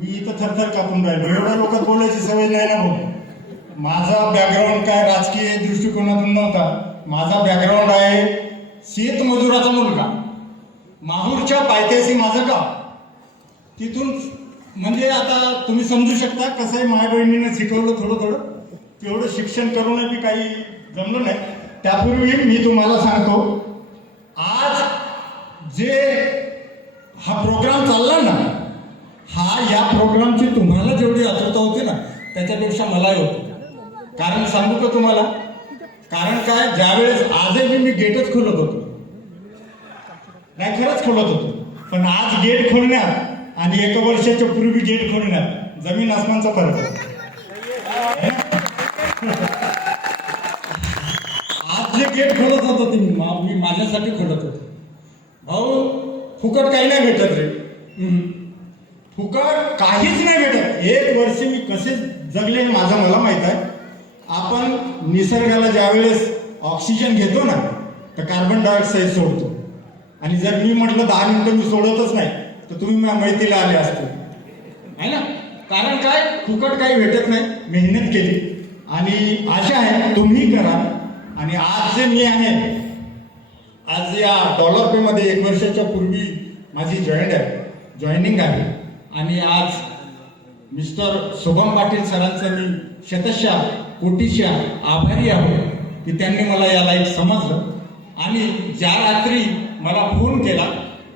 मी इथं थरथर कापून राहिलो. एवढ्या लोकात बोलायची सवय नाही ना भाऊ. माझा बॅकग्राऊंड काय राजकीय दृष्टिकोनातून नव्हता. माझा बॅकग्राऊंड आहे शेतमजुराचा मुलगा. माहूरच्या पायथ्याशी माझं गाव. तिथून म्हणजे आता तुम्ही समजू शकता कसं आहे. माय बहिणीने शिकवलं थोडं थोडं. तेवढं शिक्षण करूनही बी काही जमलं नाही. त्यापूर्वी मी तुम्हाला सांगतो, आज जे हा प्रोग्राम चालला ना, हा या प्रोग्रामची तुम्हाला जेवढी आतुरता होती ना त्याच्यापेक्षा मलाही होती. कारण सांगू का तुम्हाला, कारण काय, ज्यावेळेस आजही मी गेटच खोलत होतो, नाही खरंच खोलत होतो, पण आज गेट खोलण्यात आणि एका वर्षाच्या पूर्वी गेट खोलण्यात जमीन आसमानचा फरक आहे. आज जे गेट खोलत होतो ते मी माझ्यासाठी खोलत होतो. भाऊ, फुकट काही नाही भेटत रे. फुकट काहीच नाही भेटत. एक वर्ष मी कसे जगले माझं मला माहित आहे. आपण निसर्गाला ज्यावेळेस ऑक्सिजन घेतो ना तर कार्बन डायऑक्साईड सोडतो. आणि जर मी म्हटलं 10 मिनिटं मी सोडतच नाही तर तुम्ही माझ्या मैत्रीला आले असते, आहे ना. कारण काय, फुकट काही भेटत नाही. मेहनत केली आणि आशा आहे तुम्ही करा. आणि आज जे मी आहे, आज या डॉलर पे मध्ये 1 वर्षाच्या पूर्वी माझी जॉईनिंग आहे. आणि आज मिस्टर शुभम पाटील सरांचं मी शतशः कोटीशः आभारी आहे की त्यांनी मला याला एक समजलं. आणि ज्या रात्री मला फोन केला,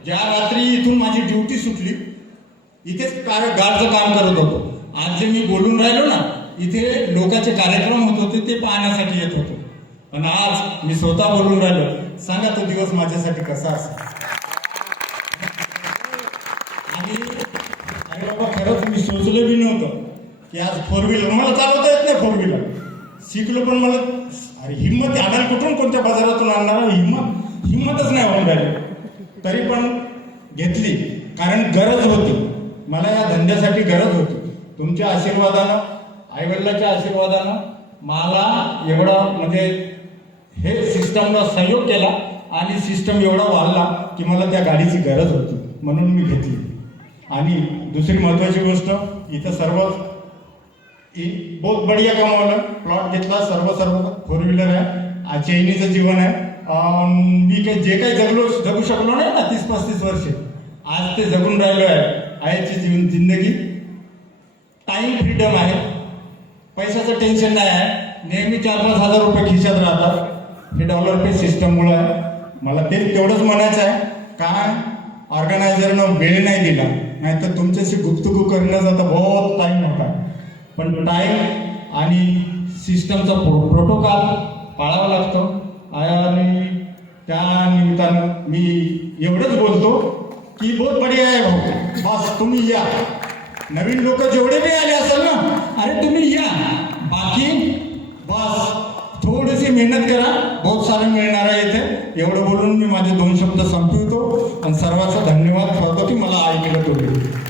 ज्या रात्री इथून माझी ड्युटी सुटली, इथेच गार्डचं काम करत होतो. आज जे मी बोलून राहिलो ना, इथे लोकांचे कार्यक्रम होत होते ते पाहण्यासाठी येत होतो. पण आज मी स्वतः बोलून राहिलो. सांगा तो दिवस माझ्यासाठी कसा असेल. आणि अरे बाबा, खरंच मी सोचलं बी नव्हतं की आज 4 व्हीलर मला चालवता येत नाही. 4 व्हीलर शिकलो पण मला अरे हिंमत आणायला कुठून, कोणत्या बाजारातून आणणार, हिंमतच नाही होऊन राहिली. तरी पण घेतली, कारण गरज होती. मला या धंद्यासाठी गरज होती. तुमच्या आशीर्वादानं, आईवडिलांच्या आशीर्वादानं मला एवढा म्हणजे हे सिस्टमला सहयोग केला आणि सिस्टम एवढा वाढला की मला त्या गाडीची गरज होती म्हणून मी घेतली. आणि दुसरी महत्वाची गोष्ट, इथं सर्वच बहुत बढिया कमावलं. प्लॉट घेतला, सर्व 4 व्हीलर आहे. चैनीचं जीवन आहे. मी जे काही जगू शकलो नाही ना 30-35 वर्षे, आज ते जगून राहिलो आहे. आयची जिंदगी. टाइम फ्रीडम आहे. पैशाचं टेन्शन नाही आहे. नेहमी 4-5 हजार रुपये खिशात राहतात. हे डॉलर पे सिस्टममुळे आहे. मला तेवढंच म्हणायचं आहे, काय ऑर्गनायझरनं वेळ नाही दिला, नाही तर तुमच्याशी गुप्तगू करण्याचा आता बहुत टाईम होता. पण टाईम आणि सिस्टमचा प्रोटोकॉल पाळावा लागतो. आणि त्या निमित्तानं मी एवढंच बोलतो की बहुत बढिया आहे भाऊ. बस तुम्ही या. नवीन लोक जेवढे बी आले असेल ना, अरे तुम्ही या. बाकी बस थोडीशी मेहनत करा, बहुत सारं मिळणार आहे इथे. एवढं बोलून मी माझे 2 शब्द संपवतो आणि सर्वांचा धन्यवाद करतो की मला ऐकलं तुम्ही.